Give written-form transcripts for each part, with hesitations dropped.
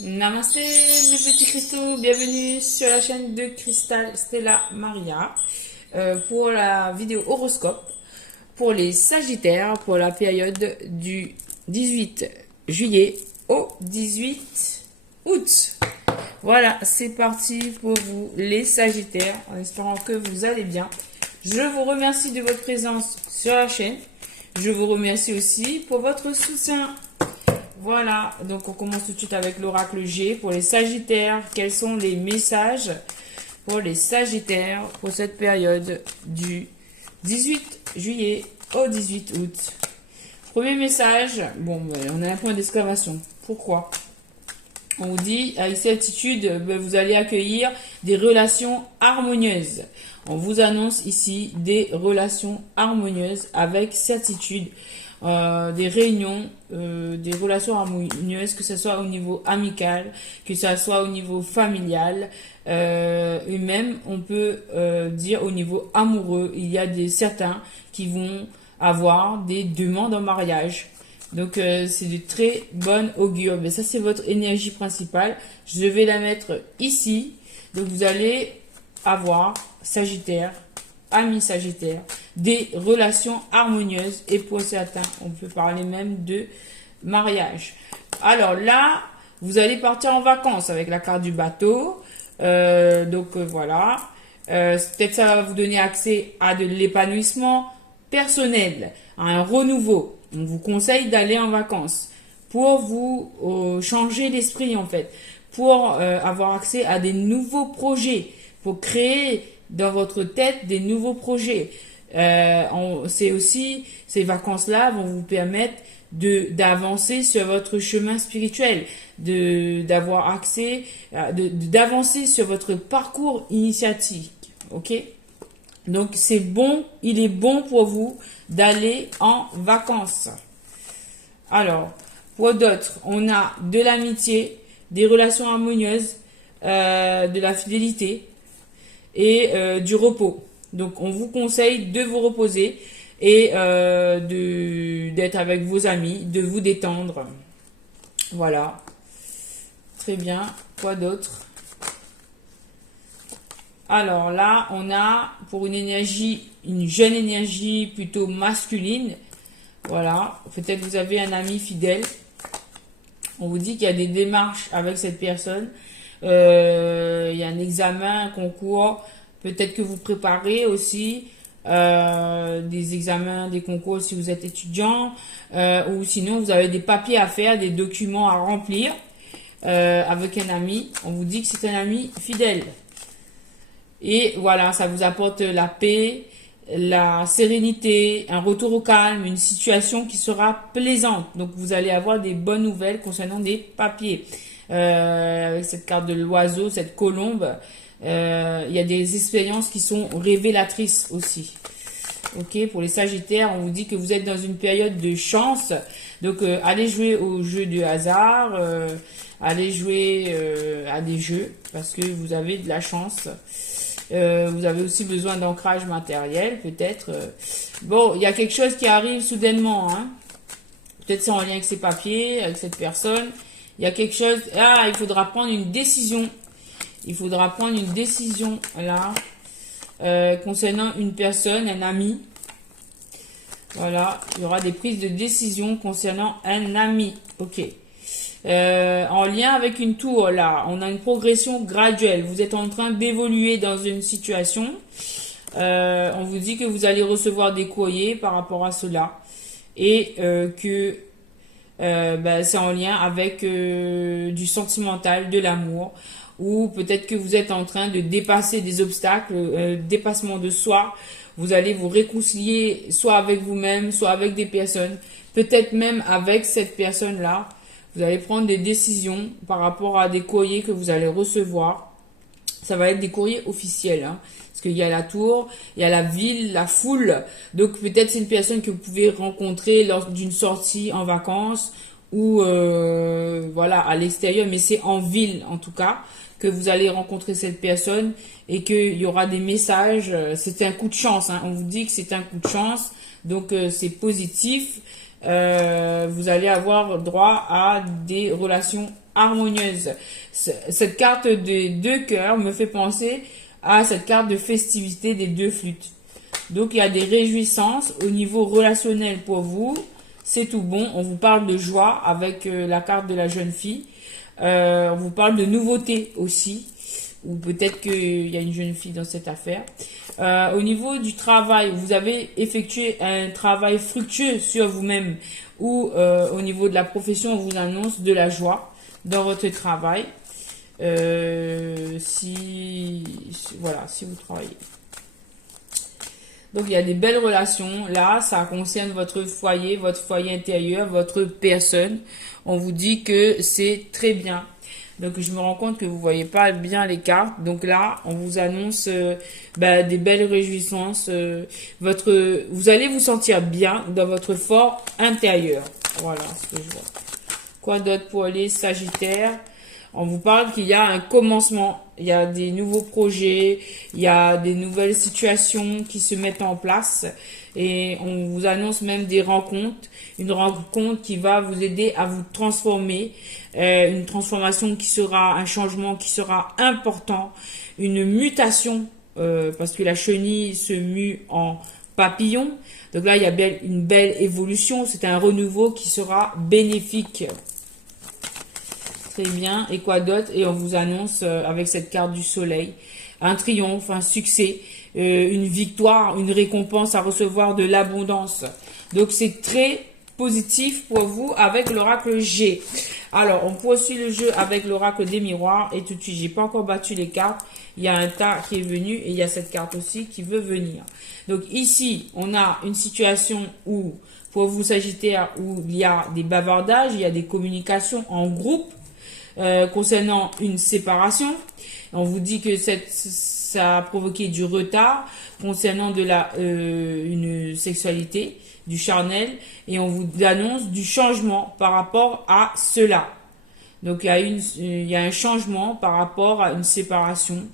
Namasté mes petits cristaux, bienvenue sur la chaîne de Cristal Stella Maria pour la vidéo horoscope pour les Sagittaires pour la période du 18 juillet au 18 août. Voilà, c'est parti pour vous les Sagittaires, en espérant que vous allez bien. Je vous remercie de votre présence sur la chaîne. Je vous remercie aussi pour votre soutien. Voilà, donc on commence tout de suite avec l'oracle G pour les Sagittaires. Quels sont les messages pour les Sagittaires pour cette période du 18 juillet au 18 août? Premier message, bon, on a un point d'exclamation. Pourquoi? On vous dit, avec certitude, vous allez accueillir des relations harmonieuses. On vous annonce ici des relations harmonieuses avec certitude. Des réunions, des relations harmonieuses, que ce soit au niveau amical, que ce soit au niveau familial, et même on peut dire au niveau amoureux, il y a certains qui vont avoir des demandes en mariage. Donc c'est de très bonne augure. Mais ça c'est votre énergie principale. Je vais la mettre ici. Donc vous allez avoir Sagittaire, amis Sagittaire, des relations harmonieuses et pour certains, on peut parler même de mariage. Alors là, vous allez partir en vacances avec la carte du bateau. Voilà. Peut-être ça va vous donner accès à de l'épanouissement personnel, à un renouveau. On vous conseille d'aller en vacances pour vous changer l'esprit en fait, pour avoir accès à des nouveaux projets, pour créer dans votre tête des nouveaux projets. C'est aussi, ces vacances-là vont vous permettre d'avancer sur votre chemin spirituel, d'avoir accès, d'avancer sur votre parcours initiatique. Ok? Donc c'est bon, il est bon pour vous d'aller en vacances. Alors, pour d'autres, on a de l'amitié, des relations harmonieuses, de la fidélité et du repos. Donc on vous conseille de vous reposer et d'être avec vos amis, de vous détendre. Voilà. Très bien. Quoi d'autre? Alors là, on a pour une jeune énergie plutôt masculine. Voilà. Peut-être vous avez un ami fidèle. On vous dit qu'il y a des démarches avec cette personne. Il y a un examen, un concours. Peut-être que vous préparez aussi des examens, des concours si vous êtes étudiant. Ou sinon, vous avez des papiers à faire, des documents à remplir avec un ami. On vous dit que c'est un ami fidèle. Et voilà, ça vous apporte la paix, la sérénité, un retour au calme, une situation qui sera plaisante. Donc vous allez avoir des bonnes nouvelles concernant des papiers. Avec cette carte de l'oiseau, cette colombe, il y a des expériences qui sont révélatrices aussi. Ok, pour les Sagittaires, on vous dit que vous êtes dans une période de chance. Donc allez jouer au jeu de hasard, allez jouer à des jeux parce que vous avez de la chance. Vous avez aussi besoin d'ancrage matériel, peut-être. Bon, il y a quelque chose qui arrive soudainement. Hein. Peut-être c'est en lien avec ces papiers, avec cette personne. Il y a quelque chose... Ah, il faudra prendre une décision. Il faudra prendre une décision, là, concernant une personne, un ami. Voilà, il y aura des prises de décision concernant un ami. Ok. En lien avec une tour, là, on a une progression graduelle. Vous êtes en train d'évoluer dans une situation. On vous dit que vous allez recevoir des courriers par rapport à cela. Et que c'est en lien avec du sentimental, de l'amour. Ou peut-être que vous êtes en train de dépasser des obstacles, dépassement de soi. Vous allez vous réconcilier soit avec vous-même, soit avec des personnes. Peut-être même avec cette personne-là. Vous allez prendre des décisions par rapport à des courriers que vous allez recevoir. Ça va être des courriers officiels. Hein, parce qu'il y a la tour, il y a la ville, la foule. Donc peut-être c'est une personne que vous pouvez rencontrer lors d'une sortie en vacances ou voilà à l'extérieur. Mais c'est en ville en tout cas que vous allez rencontrer cette personne et qu'il y aura des messages. C'est un coup de chance. Hein, on vous dit que c'est un coup de chance. Donc c'est positif. Vous allez avoir droit à des relations harmonieuse. Cette carte des deux cœurs me fait penser à cette carte de festivité des deux flûtes. Donc, il y a des réjouissances au niveau relationnel pour vous. C'est tout bon. On vous parle de joie avec la carte de la jeune fille. On vous parle de nouveautés aussi. Ou peut-être qu'il y a une jeune fille dans cette affaire. Au niveau du travail, vous avez effectué un travail fructueux sur vous-même. Ou au niveau de la profession, on vous annonce de la joie dans votre travail. Si vous travaillez. Donc, il y a des belles relations. Là, ça concerne votre foyer intérieur, votre personne. On vous dit que c'est très bien. Donc, je me rends compte que vous voyez pas bien les cartes. Donc là, on vous annonce des belles réjouissances. Vous allez vous sentir bien dans votre fort intérieur. Voilà ce que je vois. Quoi d'autre pour les Sagittaires? On vous parle qu'il y a un commencement, il y a des nouveaux projets, il y a des nouvelles situations qui se mettent en place et on vous annonce même des rencontres, une rencontre qui va vous aider à vous transformer, une transformation qui sera un changement qui sera important, une mutation parce que la chenille se mue en papillon. Donc là, il y a une belle évolution, c'est un renouveau qui sera bénéfique. Très bien. Et quoi d'autre? Et on vous annonce avec cette carte du soleil un triomphe, un succès, une victoire, une récompense à recevoir, de l'abondance. Donc c'est très positif pour vous avec l'oracle G. Alors on poursuit le jeu avec l'oracle des miroirs et tout de suite, j'ai pas encore battu les cartes. Il y a un tas qui est venu et il y a cette carte aussi qui veut venir. Donc ici, on a une situation où pour vous Sagittaire, où il y a des bavardages, il y a des communications en groupe. Concernant une séparation, on vous dit que ça a provoqué du retard concernant une sexualité, du charnel, et on vous annonce du changement par rapport à cela. Donc il y a un changement par rapport à une séparation.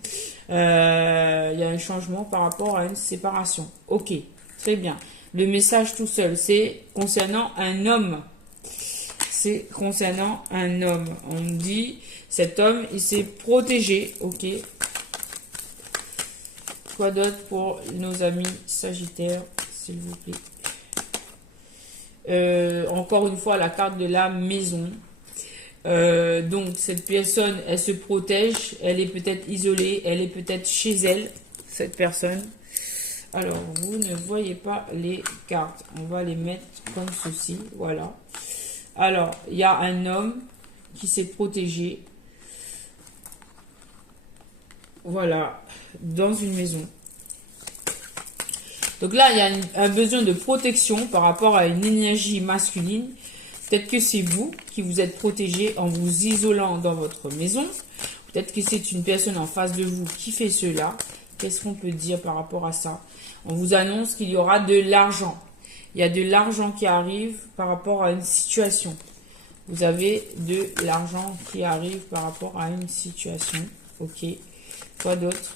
Il y a un changement par rapport à une séparation. Ok, très bien. Le message tout seul, c'est concernant un homme. C'est concernant un homme. On dit, cet homme, il s'est protégé. Ok. Quoi d'autre pour nos amis Sagittaires, s'il vous plaît? Encore une fois, la carte de la maison. Donc, cette personne, elle se protège. Elle est peut-être isolée. Elle est peut-être chez elle, cette personne. Alors, vous ne voyez pas les cartes. On va les mettre comme ceci. Voilà. Alors, il y a un homme qui s'est protégé. Voilà, dans une maison. Donc là, il y a un besoin de protection par rapport à une énergie masculine. Peut-être que c'est vous qui vous êtes protégé en vous isolant dans votre maison. Peut-être que c'est une personne en face de vous qui fait cela. Qu'est-ce qu'on peut dire par rapport à ça? On vous annonce qu'il y aura de l'argent. Il y a de l'argent qui arrive par rapport à une situation. Vous avez de l'argent qui arrive par rapport à une situation. Ok. Quoi d'autre?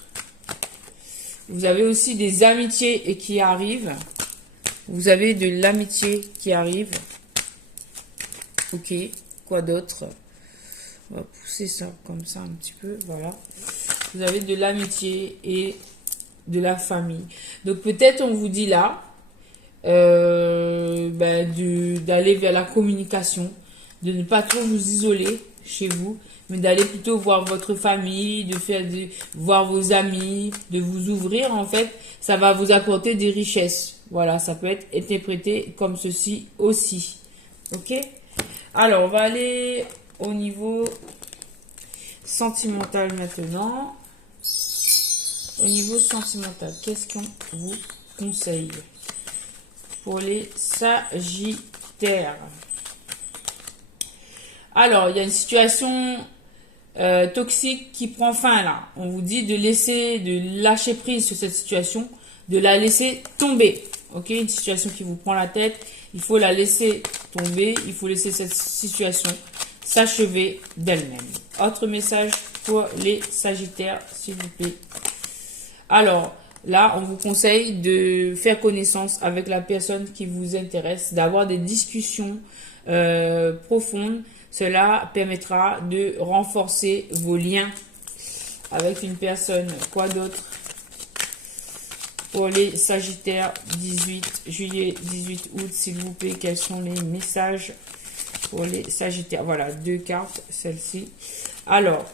Vous avez aussi des amitiés qui arrivent. Vous avez de l'amitié qui arrive. Ok. Quoi d'autre? On va pousser ça comme ça un petit peu. Voilà. Vous avez de l'amitié et de la famille. Donc peut-être on vous dit là d'aller vers la communication, de ne pas trop vous isoler chez vous, mais d'aller plutôt voir votre famille, voir vos amis, de vous ouvrir. En fait, ça va vous apporter des richesses. Voilà, ça peut être interprété comme ceci aussi. Ok? Alors, on va aller au niveau sentimental maintenant. Au niveau sentimental, qu'est-ce qu'on vous conseille pour les Sagittaires? Alors, il y a une situation toxique qui prend fin là. On vous dit de lâcher prise sur cette situation, de la laisser tomber. Ok, une situation qui vous prend la tête, il faut la laisser tomber, il faut laisser cette situation s'achever d'elle-même. Autre message pour les Sagittaires, s'il vous plaît. Alors, là, on vous conseille de faire connaissance avec la personne qui vous intéresse, d'avoir des discussions profondes, Cela permettra de renforcer vos liens avec une personne. Quoi d'autre? Pour les Sagittaires, 18 juillet, 18 août, s'il vous plaît, quels sont les messages pour les Sagittaires? Voilà, 2 cartes, celle-ci. Alors,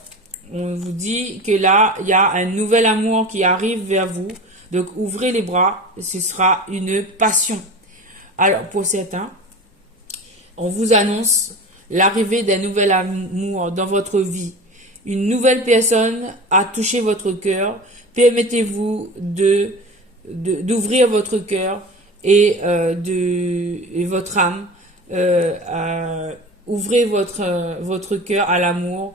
on vous dit que là, il y a un nouvel amour qui arrive vers vous. Donc, ouvrez les bras, ce sera une passion. Alors, pour certains, on vous annonce l'arrivée d'un nouvel amour dans votre vie. Une nouvelle personne a touché votre cœur. Permettez-vous d'ouvrir votre cœur et votre âme. Ouvrez votre cœur à l'amour.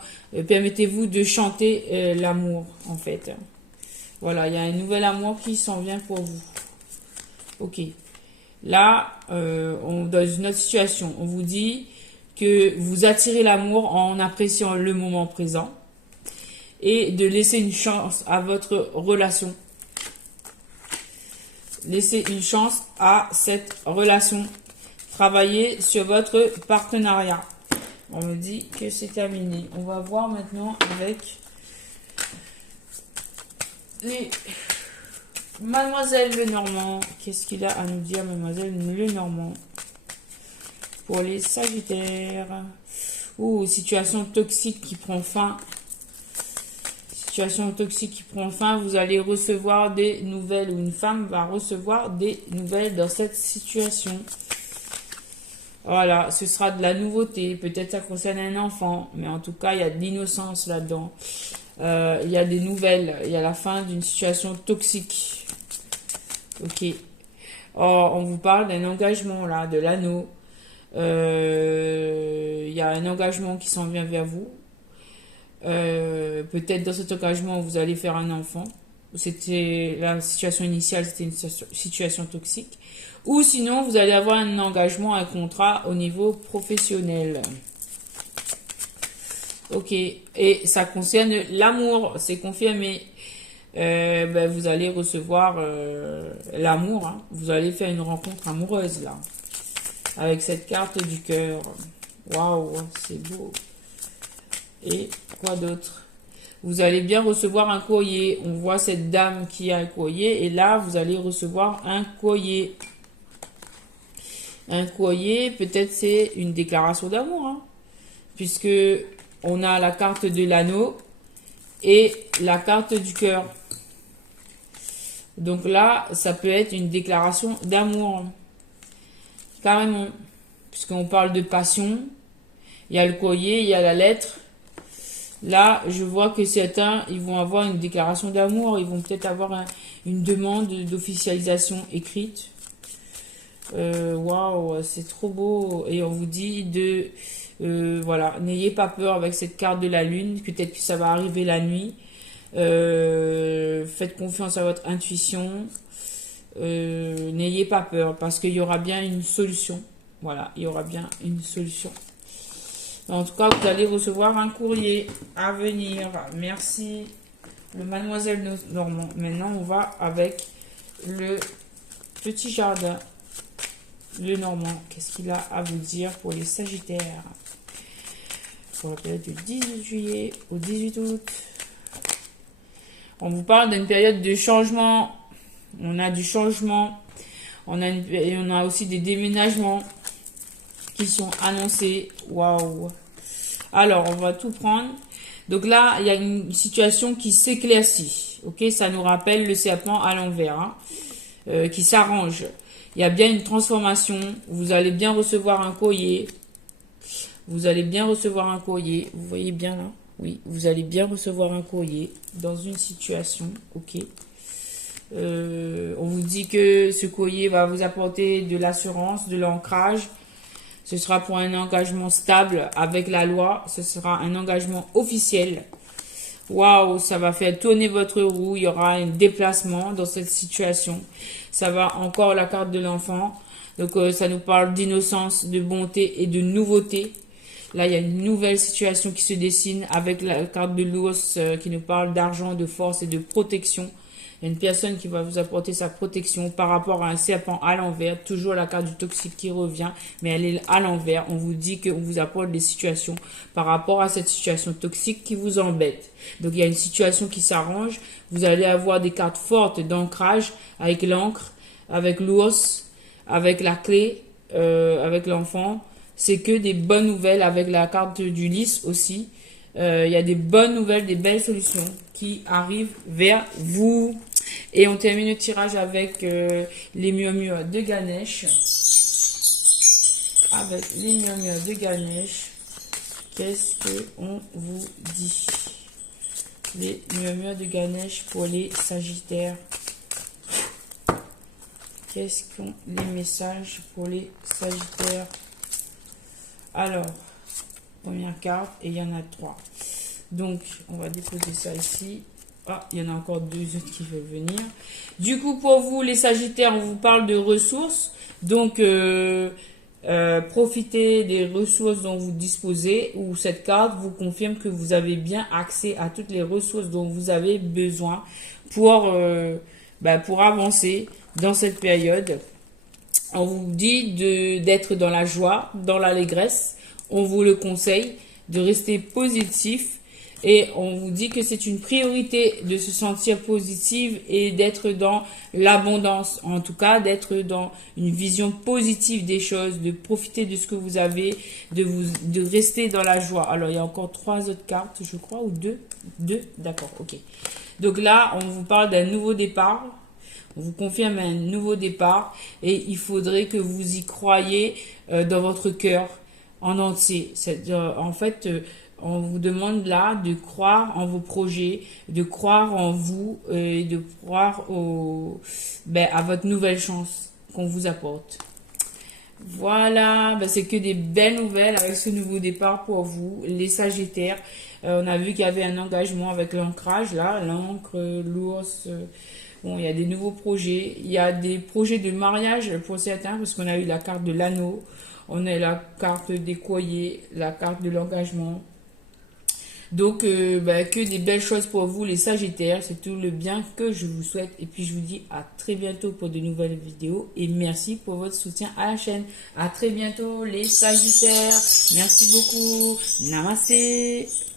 Permettez-vous de chanter l'amour, en fait. Voilà, il y a un nouvel amour qui s'en vient pour vous. Ok. Là, dans une autre situation, on vous dit que vous attirez l'amour en appréciant le moment présent et de laisser une chance à votre relation. Laissez une chance à cette relation. Travaillez sur votre partenariat. On me dit que c'est terminé. On va voir maintenant avec les Mademoiselle Lenormand. Qu'est-ce qu'il a à nous dire, Mademoiselle Lenormand, pour les Sagittaires? Ouh, situation toxique qui prend fin. Situation toxique qui prend fin. Vous allez recevoir des nouvelles, ou une femme va recevoir des nouvelles dans cette situation. Voilà, ce sera de la nouveauté. Peut-être ça concerne un enfant, mais en tout cas, il y a de l'innocence là-dedans. Il y a des nouvelles. Il y a la fin d'une situation toxique. Ok. Or, on vous parle d'un engagement là, de l'anneau. Il y a un engagement qui s'en vient vers vous. Peut-être dans cet engagement, vous allez faire un enfant. C'était la situation initiale, c'était une situation toxique. Ou sinon, vous allez avoir un engagement, un contrat au niveau professionnel. Ok. Et ça concerne l'amour, c'est confirmé. Vous allez recevoir l'amour. Hein. Vous allez faire une rencontre amoureuse là. Avec cette carte du cœur. Waouh, c'est beau. Et quoi d'autre? Vous allez bien recevoir un courrier. On voit cette dame qui a un courrier. Et là, vous allez recevoir un courrier. Un courrier, peut-être c'est une déclaration d'amour. Hein, puisque on a la carte de l'anneau et la carte du cœur. Donc là, ça peut être une déclaration d'amour. Carrément. Puisqu'on parle de passion. Il y a le courrier, il y a la lettre. Là, je vois que certains, ils vont avoir une déclaration d'amour. Ils vont peut-être avoir une demande d'officialisation écrite. Waouh, c'est trop beau. Et on vous dit voilà, n'ayez pas peur avec cette carte de la lune. Peut-être que ça va arriver la nuit. Faites confiance à votre intuition. N'ayez pas peur parce qu'il y aura bien une solution. Voilà, il y aura bien une solution. En tout cas, vous allez recevoir un courrier à venir. Merci, le Mademoiselle Normand. Maintenant, on va avec le petit jardin. Le Normand, qu'est-ce qu'il a à vous dire pour les Sagittaires? Pour la période du 18 juillet au 18 août. On vous parle d'une période de changement. On a du changement. On a aussi des déménagements qui sont annoncés. Waouh. Alors, on va tout prendre. Donc là, il y a une situation qui s'éclaircit. Ok, ça nous rappelle le serpent à l'envers, hein, qui s'arrange. Il y a bien une transformation. Vous allez bien recevoir un courrier. Vous allez bien recevoir un courrier. Vous voyez bien là? Oui, vous allez bien recevoir un courrier dans une situation. Ok. On vous dit que ce courrier va vous apporter de l'assurance, de l'ancrage. Ce sera pour un engagement stable avec la loi. Ce sera un engagement officiel. Waouh, ça va faire tourner votre roue. Il y aura un déplacement dans cette situation. Ça va encore la carte de l'enfant. Donc, ça nous parle d'innocence, de bonté et de nouveauté. Là, il y a une nouvelle situation qui se dessine avec la carte de l'ours qui nous parle d'argent, de force et de protection. Il y a une personne qui va vous apporter sa protection par rapport à un serpent à l'envers. Toujours la carte du toxique qui revient, mais elle est à l'envers. On vous dit qu'on vous apporte des situations par rapport à cette situation toxique qui vous embête. Donc, il y a une situation qui s'arrange. Vous allez avoir des cartes fortes d'ancrage avec l'encre, avec l'ours, avec la clé, avec l'enfant. C'est que des bonnes nouvelles avec la carte du lys aussi. Il y a des bonnes nouvelles, des belles solutions qui arrivent vers vous. Et on termine le tirage avec les murmures de Ganesh. Avec les murmures de Ganesh, qu'est-ce qu'on vous dit? Les murmures de Ganesh pour les Sagittaires. Qu'est-ce qu'on les messages pour les Sagittaires? Alors, première carte, et il y en a 3. Donc, on va déposer ça ici. Ah, il y en a encore 2 autres qui veulent venir. Du coup, pour vous, les Sagittaires, on vous parle de ressources. Donc, profitez des ressources dont vous disposez, ou cette carte vous confirme que vous avez bien accès à toutes les ressources dont vous avez besoin pour avancer dans cette période. On vous dit d'être dans la joie, dans l'allégresse. On vous le conseille de rester positif et on vous dit que c'est une priorité de se sentir positive et d'être dans l'abondance. En tout cas, d'être dans une vision positive des choses, de profiter de ce que vous avez, de rester dans la joie. Alors, il y a encore 3 autres cartes, je crois, ou 2. 2, d'accord, ok. Donc là, on vous parle d'un nouveau départ. On vous confirme un nouveau départ et il faudrait que vous y croyiez dans votre cœur en entier. En fait, on vous demande là de croire en vos projets, de croire en vous et de croire à votre nouvelle chance qu'on vous apporte. Voilà, c'est que des belles nouvelles avec ce nouveau départ pour vous, les Sagittaires. On a vu qu'il y avait un engagement avec l'ancrage, là, l'encre, l'ours. Bon, il y a des nouveaux projets. Il y a des projets de mariage pour certains, parce qu'on a eu la carte de l'anneau, on a la carte des colliers, la carte de l'engagement. Donc, que des belles choses pour vous, les Sagittaires. C'est tout le bien que je vous souhaite. Et puis, je vous dis à très bientôt pour de nouvelles vidéos. Et merci pour votre soutien à la chaîne. À très bientôt, les Sagittaires. Merci beaucoup. Namaste.